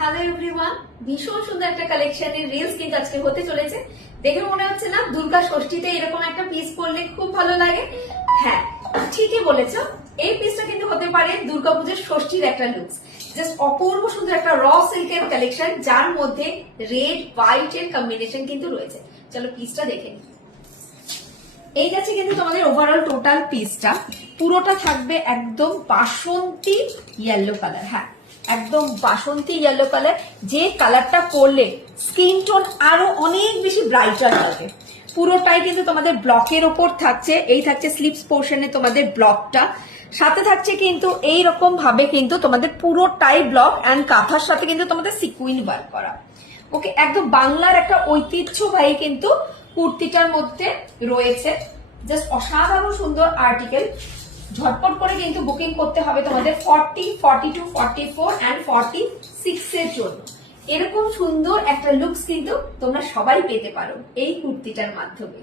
Hello everyone, ভীষণ সুন্দর একটা কালেকশনের রিলস কিন্তু আজকে হতে চলেছে। দেখে মনে হচ্ছে না দুর্গা ষষ্ঠীতে এরকম একটা পিস পরলে খুব ভালো লাগে? হ্যাঁ, ঠিকই বলেছো। এই পিসটা কিন্তু হতে পারে দুর্গাপূজার ষষ্ঠীর একটা লুকস। জাস্ট অপূর্ব সুন্দর একটা র সিল্কের কালেকশন, যার মধ্যে রেড হোয়াইট এর কম্বিনেশন কিন্তু রয়েছে। চলো পিসটা দেখে নিই। এই যাচ্ছে কিন্তু তোমাদের ওভারঅল টোটাল পিসটা, পুরোটা থাকবে একদম বাসন্তী ইয়েলো কালার। হ্যাঁ, একদম বাসন্তী ইয়েলো কালার, যে কালারটা পরলে স্কিন টোন আরো অনেক বেশি ব্রাইটার হবে। পুরোটাই কিন্তু তোমাদের ব্লকের ওপর থাকছে। এই থাকছে স্লিপস পোর্শনে তোমাদের ব্লকটা, সাথে থাকছে কিন্তু এই রকম ভাবে কিন্তু তোমাদের পুরোটাই ব্লক অ্যান্ড কাঁথার সাথে কিন্তু তোমাদের সিকুইন ওয়ার্ক করা। ওকে, একদম বাংলার একটা ঐতিহ্যবাহী কিন্তু কুর্তিটার মধ্যে রয়েছে। জাস্ট অসাধারণ সুন্দর আর্টিকেল। ঝটপট করে কিন্তু বুকিং করতে হবে তোমাদের 40, 42, 44 এন্ড 46 এর জন্য। এরকম সুন্দর একটা লুকস কিন্তু তোমরা সবাই পেতে পারো এই কুর্তিটার মাধ্যমে।